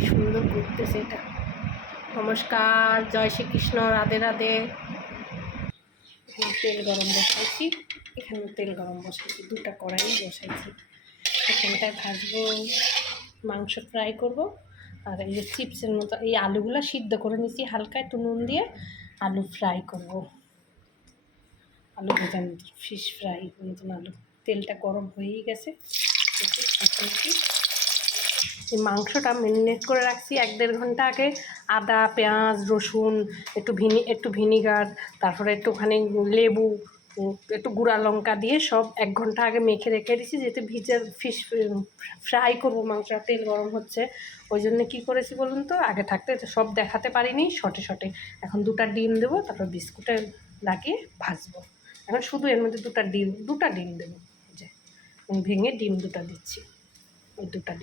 সুন্দর ঘুরতেছে এটা। নমস্কার, জয় শ্রীকৃষ্ণ, রাধে রাধে। এখানে তেল গরম বসাইছি, এখানে তেল গরম বসাইছি, দুটা কড়াই বসাইছি। এখানটায় ভাজবো, মাংস ফ্রাই করব। আর এই যে চিপসের মতো এই আলুগুলো সিদ্ধ করে নিচ্ছি হালকা একটু নুন দিয়ে, আলু ফ্রাই করব, আলু ভেজার মতো ফিশ ফ্রাই মতন আলু। তেলটা গরম হয়েই গেছে। এই মাংসটা ম্যারিনেট করে রাখছি 1-1.5 ঘন্টা আগে। আদা, পেঁয়াজ, রসুন, একটু ভিনিগার, তারপরে একটুখানি লেবু, একটু গুঁড়া লঙ্কা দিয়ে সব 1 ঘন্টা আগে মেখে রেখে দিয়েছি, যেহেতু ফিশ ফ্রাই করবো মাংসটা। তেল গরম হচ্ছে, ওই জন্য কী করেছি বলুন তো, আগে থাকতে সব দেখাতে পারিনি, শর্টে শর্টে। এখন 2টা ডিম দেবো, তারপর বিস্কুটে লাগিয়ে ভাজবো। এখন শুধু এর মধ্যে 2টা ডিম দেবো। যে ভেঙে ডিম 2টা দিচ্ছি, ওই 2টা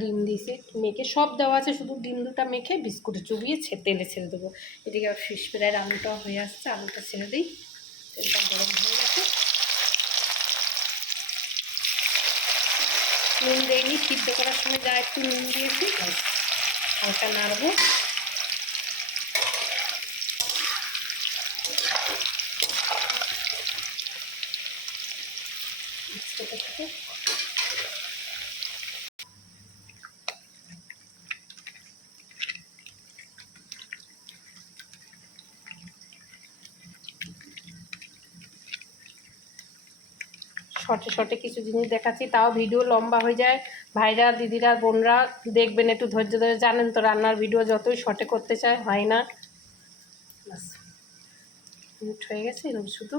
ডিম দিয়েছি মেখে, সব দেওয়া আছে, শুধু ডিম 2টা মেখে বিস্কুটে চুবিয়ে তেলে ছেড়ে দেবো। এদিকে আর ফিশ ফ্রাইয়ের আলুটাও হয়ে আসছে, আলুটা ছেড়ে দিই। তেলটা গরম হয়ে গেছে, নুন দেয়নি, সিদ্ধ করার সময় যা একটু নুন দিয়েছি, হালকা নাড়বো। শর্টে শর্টে কিছু জিনিস দেখাচ্ছি, তাও ভিডিও লম্বা হয়ে যায়। ভাইরা, দিদিরা, বোনরা দেখবেন, একটু ধৈর্য ধরে। জানেন তো রান্নার ভিডিও যতই শর্টে করতে চায় হয় না। বাস মিনিট হয়ে গেছে, এরকম শুধু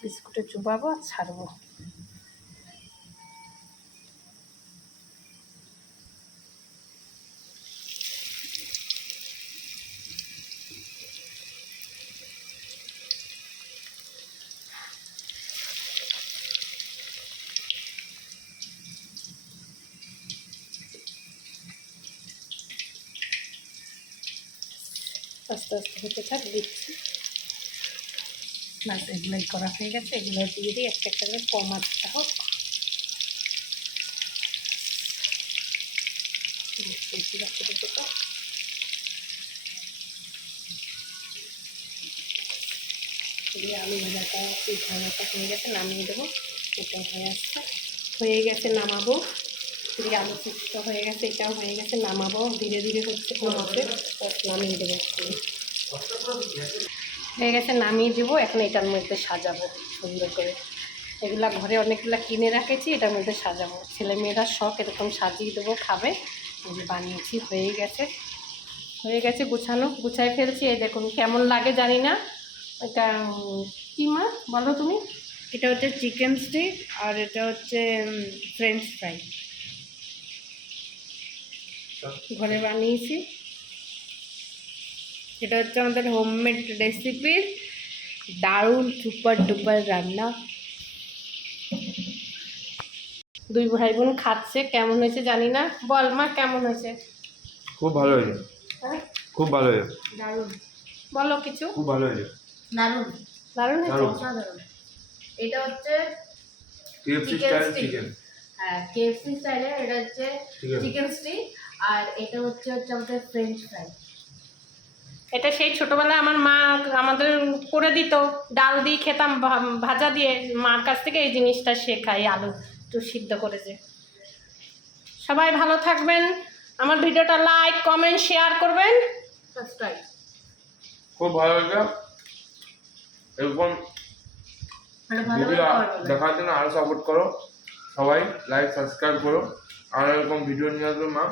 বিস্কুটে চুবাবো আর ছাড়বো। আস্তে আস্তে হতে থাক, দিচ্ছি। বাস এগুলোই করা হয়ে গেছে, এগুলো দিয়ে দিই একটা একটা করে, কম আঁচটা হোক। আলু ভাজাটা এই ভাজাটা হয়ে গেছে, নামিয়ে দেবো। এটা হয়ে আসছে, হয়ে গেছে, নামাবো। এদিকে আলু চিপসটা হয়ে গেছে, এটাও হয়ে গেছে, নামাবো। ধীরে ধীরে হচ্ছে, কমাতে নামিয়ে দেবো। হয়ে গেছে, নামিয়ে দেবো। এখন এটার মধ্যে সাজাবো সুন্দর করে। এগুলা ঘরে অনেকগুলো কিনে রাখেছি, এটার মধ্যে সাজাবো। ছেলেমেয়েরা শখ, এরকম সাজিয়ে দেবো, খাবে। বানিয়েছি, হয়ে গেছে গুছাই ফেলছি। এই দেখুন কেমন লাগে জানি না। এটা কী মা বলো তুমি? এটা হচ্ছে চিকেন স্টিক, আর এটা হচ্ছে ফ্রেঞ্চ ফ্রাই, ঘরে বানিয়েছি। এটা হচ্ছে আমাদের হোমমেড রেসিপির দারুণ সুপার ডুপার রান্না। 2 ভাই বোন খাচ্ছে, কেমন হয়েছে জানি না। বল মা, কেমন হয়েছে? খুব ভালো হয়েছে, হ্যাঁ, খুব ভালো হয়েছে, দারুণ। বলো কিছু। খুব ভালো হয়েছে, দারুণ দারুণ হয়েছে। অসাধারণ। এটা হচ্ছে কেএফসি স্টাইল চিকেন। হ্যাঁ, কেএফসি স্টাইলে। এটা হচ্ছে চিকেন স্টিক, আর এটা হচ্ছে আমাদের ফ্রেঞ্চ ফ্রাই। এটা সেই ছোটোবেলায় আমার মা আমাদের করে দিত, ডাল দিয়ে খেতাম, ভাজা দিয়ে। মার কাছ থেকে এই জিনিসটা শেখাই, আলু একটু সিদ্ধ করেছে। সবাই ভালো থাকবেন, আমার ভিডিওটা লাইক, কমেন্ট, শেয়ার করবেন, সাবস্ক্রাইব। খুব ভালো হয়েছে। এরকম ভিডিও দেখার জন্য আরো সাপোর্ট করো সবাই, লাইক সাবস্ক্রাইব করো। আর এরকম ভিডিও নিয়ে আসবে মা।